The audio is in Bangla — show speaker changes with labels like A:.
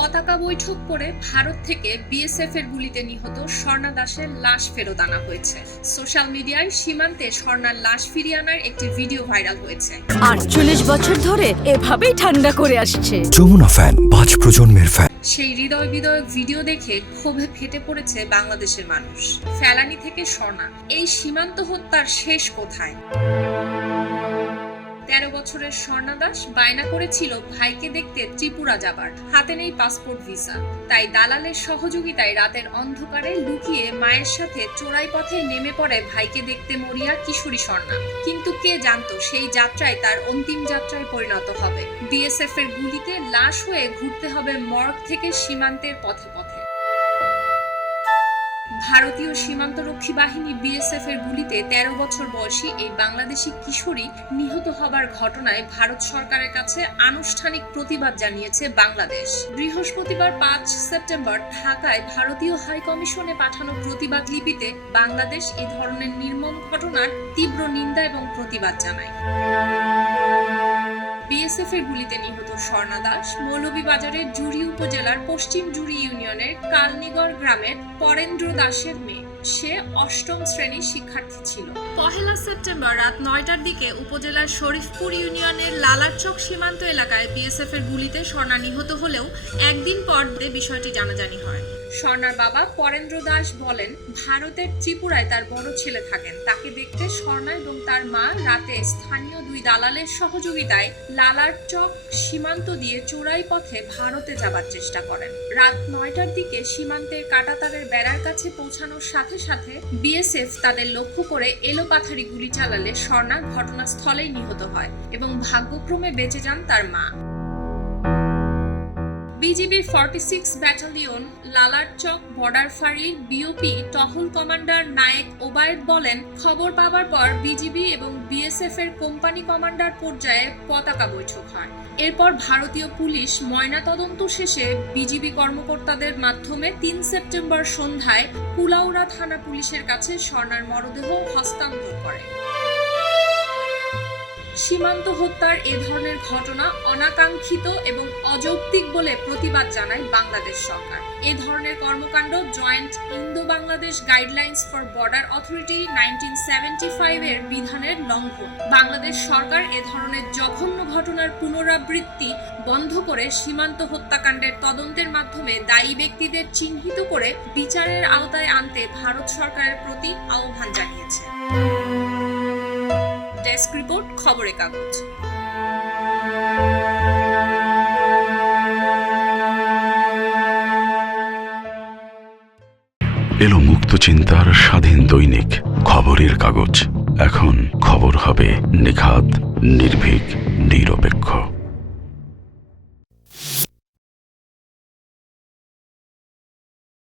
A: পতাকা বৈঠক করে ভারত থেকে বিএসএফ এর গুলিতে নিহত স্বর্ণা দাসের লাশ ফেরত আনা হয়েছে। সোশ্যাল মিডিয়ায় সীমান্তে স্বর্ণার লাশ ফিরিয়ে আনার একটি ভিডিও ভাইরাল হয়েছে।
B: আটচল্লিশ বছর ধরে এভাবেই ঠান্ডা করে আসছে।
C: যমুনা ফ্যান পাঁচ প্রজন্মের ফ্যান।
A: সেই হৃদয় বিদয়ক ভিডিও দেখে ক্ষোভে ফেটে পড়েছে বাংলাদেশের মানুষ। ফেলানি থেকে স্বর্ণা এই সীমান্ত হত্যার শেষ কোথায়? তেরো বছরের স্বর্ণা দাস বায়না করেছিল ভাইকে দেখতে ত্রিপুরা যাবার। হাতে নেই পাসপোর্ট ভিসা। তাই দালালের সহযোগিতায় রাতের অন্ধকারে লুকিয়ে মায়ের সাথে চোরাই পথে নেমে পড়ে ভাইকে দেখতে মরিয়া কিশোরী স্বর্ণা। কিন্তু কে জানতো সেই যাত্রায় তার অন্তিম যাত্রায় পরিণত হবে। বিএসএফ এর গুলিতে লাশ হয়ে ঘুরতে হবে মর্গ থেকে সীমান্তের পথে পথে। ভারতীয় সীমান্তরক্ষী বাহিনী বিএসএফ এর গুলিতে তেরো বছর বয়সী এই বাংলাদেশি কিশোরী নিহত হবার ঘটনায় ভারত সরকারের কাছে আনুষ্ঠানিক প্রতিবাদ জানিয়েছে বাংলাদেশ। বৃহস্পতিবার পাঁচ সেপ্টেম্বর ঢাকায় ভারতীয় হাই কমিশনে পাঠানো প্রতিবাদ লিপিতে বাংলাদেশ এ ধরনের নির্মম ঘটনার তীব্র নিন্দা এবং প্রতিবাদ জানায়। বিএসএফ এর গুলিতে নিহত স্বর্ণা দাস, মৌলভীবাজারের জুড়ি উপজেলার পশ্চিম জুড়ি ইউনিয়নের কালনিগড় গ্রামের পরেন্দ্র দাসের মেয়ে। সে অষ্টম শ্রেণির শিক্ষার্থী ছিল। পহেলা সেপ্টেম্বর রাত নয়টার দিকে উপজেলার শরীফপুর ইউনিয়নের লালারচক সীমান্ত এলাকায় বিএসএফ এর গুলিতে স্বর্ণা নিহত হলেও একদিন পর বিষয়টি জানাজানি হয়। স্বর্ণার বাবা পরেন্দ্র দাস বলেন ভারতের ত্রিপুরায় তার বড় ছেলে থাকেন। তাকে দেখতে স্বর্ণা এবং তার মা রাতে স্থানীয় দুই দালালের সহযোগিতায় লালার চক সীমান্ত দিয়ে চোরাই পথে ভারতে যাবার চেষ্টা করেন। রাত নয়টার দিকে সীমান্তের কাটাতারের বেড়ার কাছে পৌঁছানোর সাথে সাথে সাথে বিএসএফ তাদের লক্ষ্য করে এলোপাথারি গুলি চালালে স্বর্ণা ঘটনাস্থলেই নিহত হয় এবং ভাগ্যক্রমে বেঁচে যান তার মা। বিজিবির forty six battalion Lalarchak border ফাঁড়ির বিওপি, টহল কমান্ডার নায়েক ওবায়েদ বলেন, খবর পাওয়ার পর বিজিবি এবং বিএসএফ এর কোম্পানি কমান্ডার পর্যায়ে পতাকা বৈঠক হয়। এরপর ভারতীয় পুলিশ ময়না তদন্ত শেষে বিজিবি কর্মকর্তাদের মাধ্যমে তিন সেপ্টেম্বর সন্ধ্যায় কুলাউড়া থানা পুলিশের কাছে স্বর্ণার মরদেহ হস্তান্তর করে। সীমান্ত হত্যার এ ধরনের ঘটনা অনাকাঙ্ক্ষিত এবং অযৌক্তিক বলে প্রতিবাদ জানায় বাংলাদেশ সরকার। এ ধরনের কর্মকাণ্ড joint Indo Bangladesh guidelines for border authority nineteen seventy এর বিধানের লঙ্ঘন। বাংলাদেশ সরকার এ ধরনের জঘন্য ঘটনার পুনরাবৃত্তি বন্ধ করে সীমান্ত হত্যাকাণ্ডের তদন্তের মাধ্যমে দায়ী ব্যক্তিদের চিহ্নিত করে বিচারের আওতায় আনতে ভারত সরকারের প্রতি আহ্বান জানিয়েছে। ডেস্ক রিপোর্ট, খবরের কাগজ।
D: এলো মুক্ত চিন্তার স্বাধীন দৈনিক, খবরের কাগজ। এখন খবর হবে নিখাত, নির্ভীক, নিরপেক্ষ।